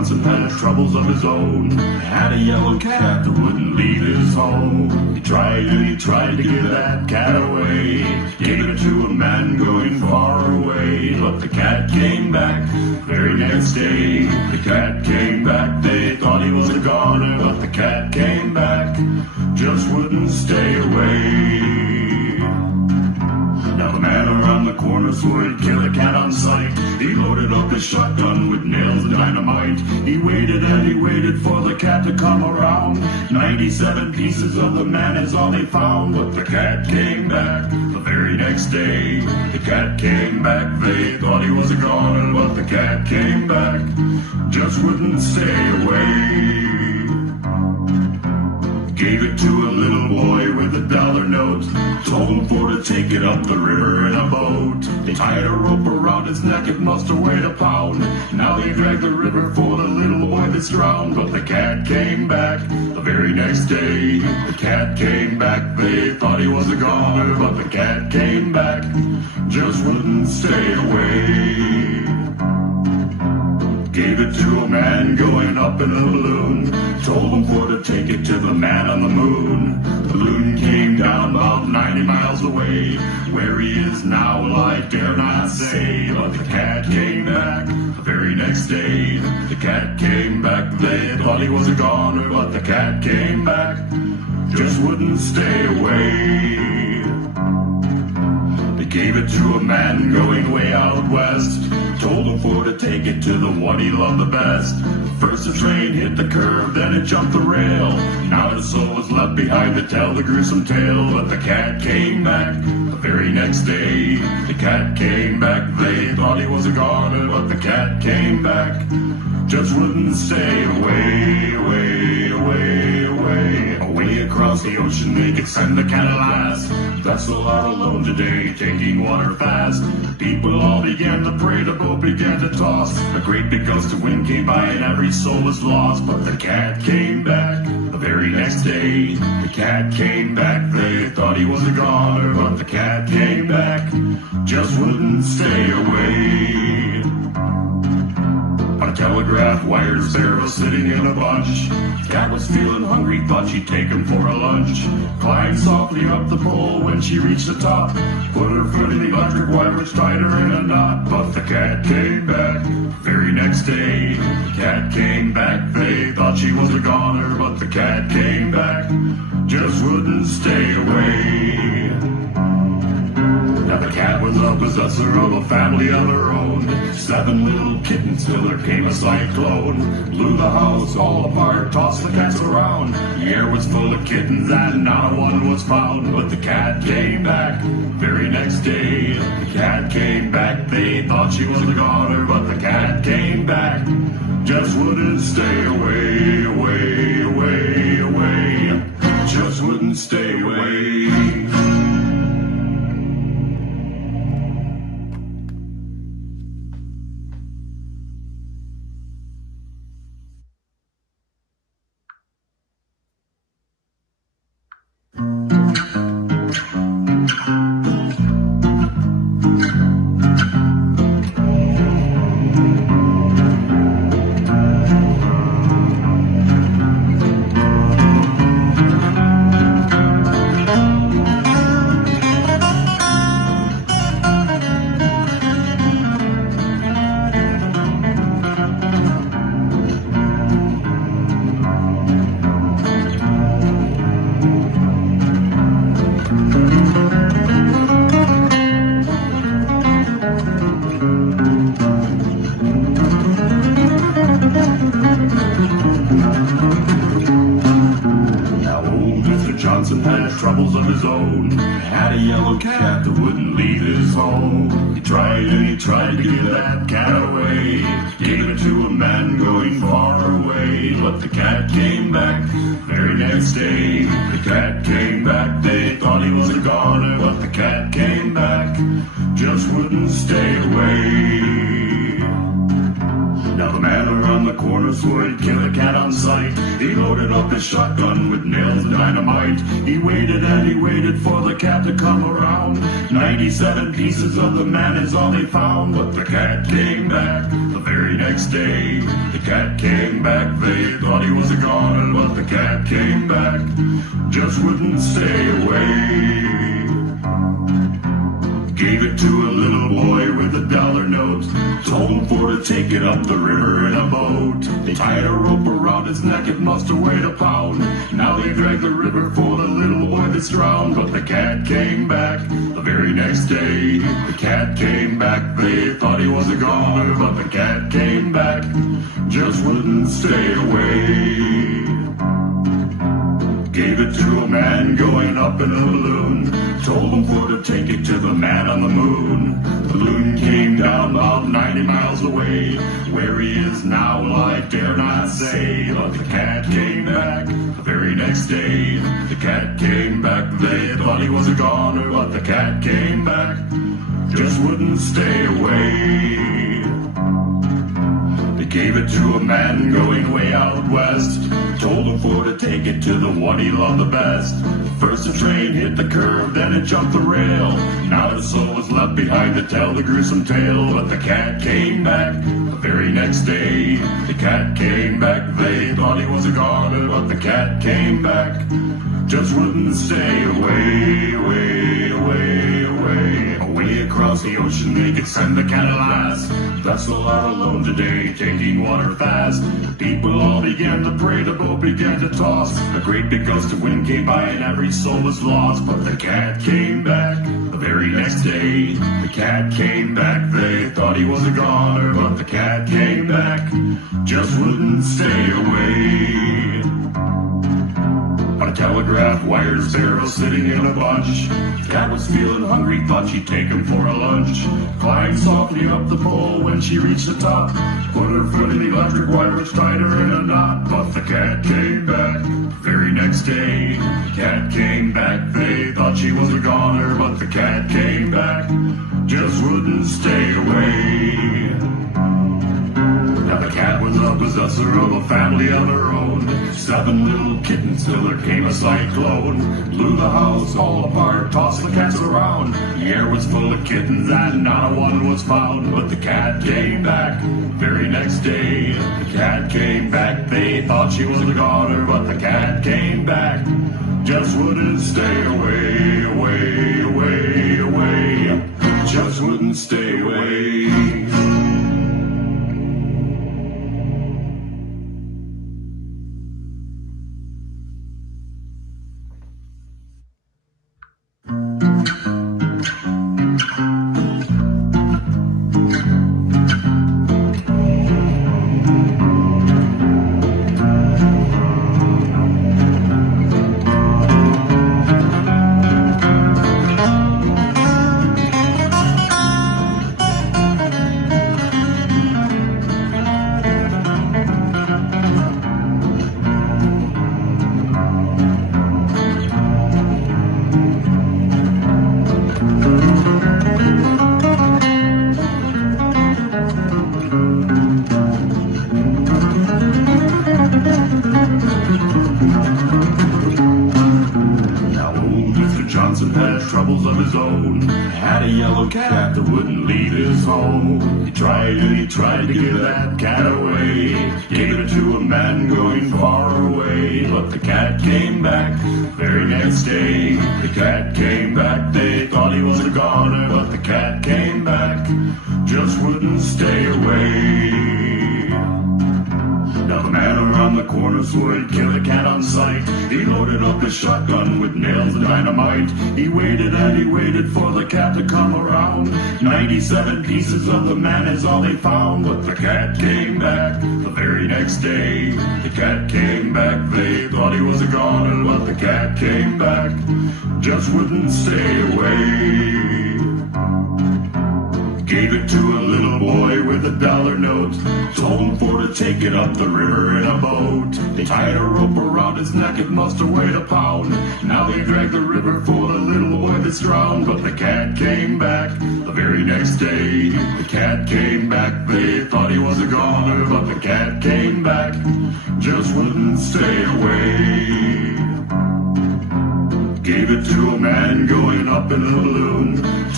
Johnson had troubles of his own. Had a yellow cat that wouldn't leave his home. He tried to give that cat away. Gave it to a man going far away. But the cat came back very next day. The cat came back, they thought he was a goner. But the cat came back, just wouldn't stay away. Now the man around the corner swore he'd kill a cat on sight. He loaded up his shotgun with nails and dynamite. He waited and he waited for the cat to come around. 97 pieces of the man is all they found. But the cat came back the very next day. The cat came back, they thought he was a goner. But the cat came back, just wouldn't stay away. Gave it to a little boy with a dollar note. Told him for to take it up the river in a boat. They tied a rope around his neck, it must have weighed a pound. Now they drag the river for the little boy that's drowned. But the cat came back the very next day. The cat came back, they thought he was a goner. But the cat came back, just wouldn't stay away. Gave it to a man going up in a balloon. Told him for to take it to the man on the moon. The balloon came down about 90 miles away. Where he is now, well, I dare not say. But the cat came back the very next day. The cat came back, they thought he was a goner. But the cat came back, just wouldn't stay away. They gave it to a man going way out west. Told him for to take it to the one he loved the best. First the train hit the curve, then it jumped the rail. Not a soul was left behind to tell the gruesome tale. But the cat came back the very next day. The cat came back, they thought he was a goner. But the cat came back, just wouldn't stay away, away, away, away. Away across the ocean they could send the cat at last. Vessel out alone today, taking water fast. People all began to pray, the boat began to toss. A great big gust of wind came by and every soul was lost. But the cat came back the very next day. The cat came back, they thought he was a goner. But the cat came back, just wouldn't stay away. On a telegraph wires there was sitting in a bunch. Cat was feeling hungry, thought she'd take him for a lunch. Climbed softly up the pole when she reached the top. Put her foot in the electric wire which tied her in a knot. But the cat came back very next day. The cat came back, they thought she was a goner. But the cat came back, just wouldn't stay away. Now the cat was a possessor of a family of her own. 7 little kittens till there came a cyclone. Blew the house all apart, tossed the cats around. The air was full of kittens and not a one was found. But the cat came back very next day. The cat came back, they thought she was a goner. But the cat came back, just wouldn't stay away, away, away, away. Just wouldn't stay away. Johnson had troubles of his own. Had a yellow cat that wouldn't leave his home. He tried to give that cat away. Gave it to a man going far away. But the cat came back very next day. The cat came back, they thought he was a goner. But the cat came back, just wouldn't stay away. Now the man around the corner swore he'd kill a cat on sight. He loaded up his shotgun with nails and dynamite. He waited and he waited for the cat to come around. 97 pieces of the man is all they found. But the cat came back the very next day. The cat came back. They thought he was a goner, but the cat came back. Just wouldn't stay away. Gave it to a little boy with $1 note. Told him for to take it up the river in a boat. They tied a rope around his neck, it must have weighed a pound. Now they drag the river for the little boy that's drowned. But the cat came back the very next day. The cat came back. They thought he was a goner, but the cat came back. Just wouldn't stay away. Gave it to a man going up in a balloon. Told him for to take it to the man on the moon. The balloon came down about 90 miles away. Where he is now, well, I dare not say. But the cat came back the very next day. The cat came back. They thought he was a goner, but the cat came back. Just wouldn't stay away. They gave it to a man going way out west. Told him for to take it to the one he loved the best. First the train hit the curve, then it jumped the rail. Not a soul was left behind to tell the gruesome tale. But the cat came back the very next day. The cat came back. They thought he was a goner, but the cat came back. Just wouldn't stay away, away, away, away. Away across the ocean they could send the cat at last. Vessel out alone today, taking water fast. People all began to pray, the boat began to toss. A great big gust of wind came by and every soul was lost. But the cat came back the very next day. The cat came back. They thought he was a goner, but the cat came back. Just wouldn't stay away. On a telegraph wire's barrel sitting in a bunch. Cat was feeling hungry, thought she'd take him for a lunch. Climbed softly up the pole when she reached the top. Put her foot in the electric wire which tied her in a knot. But the cat came back very next day. The cat came back. They thought she was a goner, but the cat came back. Just wouldn't stay away. Now the cat was a possessor of a family of her own. 7 little kittens till there came a cyclone. Blew the house all apart, tossed the cats around. The air was full of kittens and not a one was found. But the cat came back very next day. The cat came back. They thought she was a goner, but the cat came back. Just wouldn't stay away, away, away, away. Just wouldn't stay away. Had troubles of his own. Had a yellow cat that wouldn't leave his home. He tried and he tried to give that cat away. Gave it to a man going far away. But the cat came back very next day. The cat came back. They thought he was a goner, but the cat came back. Just wouldn't stay away. Now the man around the corner swore he'd kill a cat on sight. He loaded up his shotgun with nails and dynamite. He waited and he waited for the cat to come around. 97 pieces of the man is all they found. But the cat came back the very next day. The cat came back. They thought he was a goner, but the cat came back. Just wouldn't stay away. Gave it to a little boy with $1 note. Told him for to take it up the river in a boat. They tied a rope around his neck, it must have weighed a pound. Now they drag the river for the little boy that's drowned. But the cat came back the very next day. The cat came back. They thought he was a goner, but the cat came back. Just wouldn't stay away. Gave it to a man going up in a balloon.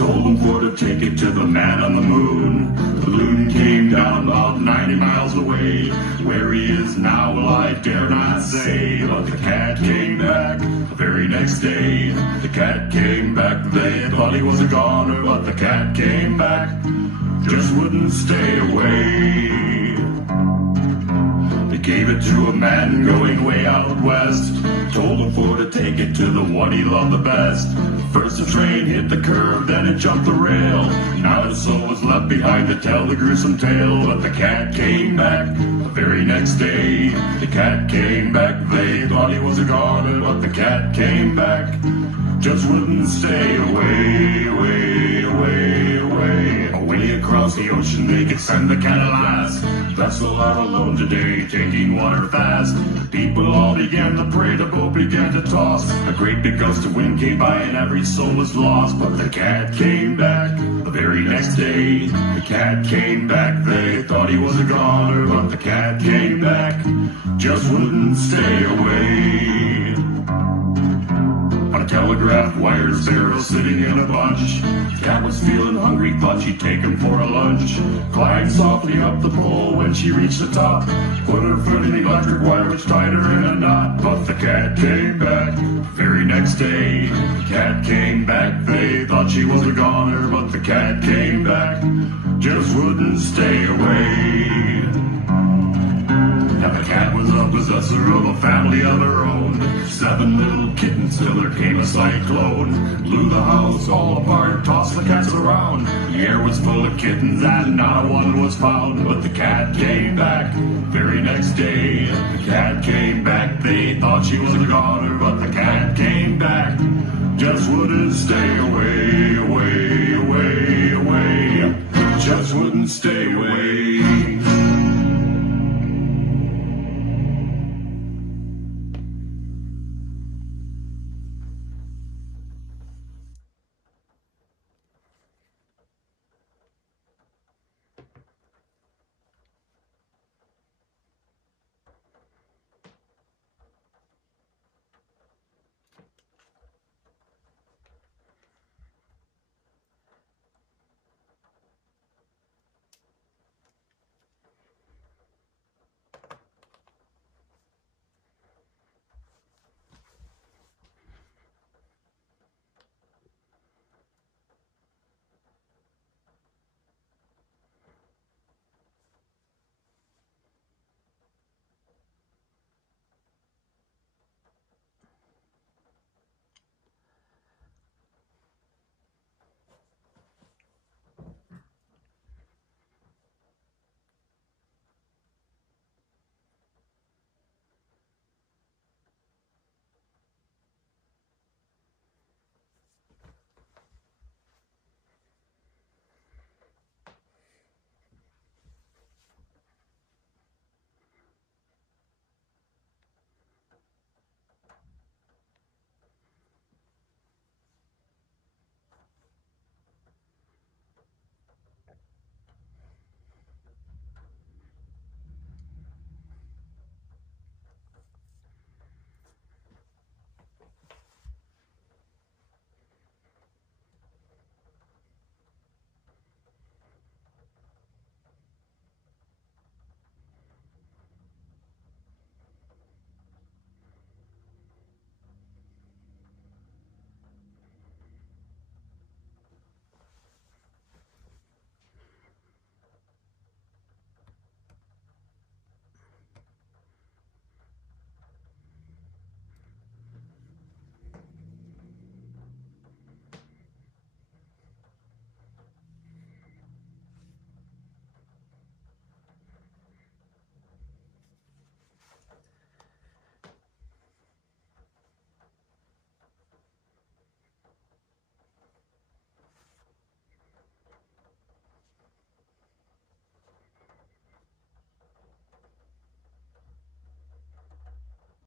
told him for to take it to the man on the moon. The balloon came down about 90 miles away. Where he is now, well, I dare not say. But the cat came back the very next day. The cat came back, they thought he was a goner. But the cat came back, just wouldn't stay away. They gave it to a man going way out west. Told him for to take it to the one he loved the best. First the train hit the curb, then it jumped the rail. Not a soul was left behind to tell the gruesome tale. But the cat came back the very next day. The cat came back, they thought he was a goner. But the cat came back, just wouldn't stay away, away, away, away. Away across the ocean they could send the cat at last. Vessel out alone today, taking water fast. People all began to pray, the boat began to toss. A great big gust of wind came by and every soul was lost. But the cat came back the very next day. The cat came back, they thought he was a goner. But the cat came back, just wouldn't stay away. On a telegraph wire's barrel sitting in a bunch. Cat was feeling hungry, thought she'd take him for a lunch. Climbed softly up the pole when she reached the top. Put her foot in the electric wire which tied her in a knot. But the cat came back very next day. The cat came back, they thought she was a goner. But the cat came back, just wouldn't stay away. And the cat was a possessor of a family of her own. 7 little kittens till there came a cyclone. Blew the house all apart, tossed the cats around. The air was full of kittens and not a one was found. But the cat came back very next day. The cat came back, they thought she was a goner. But the cat came back, just wouldn't stay away.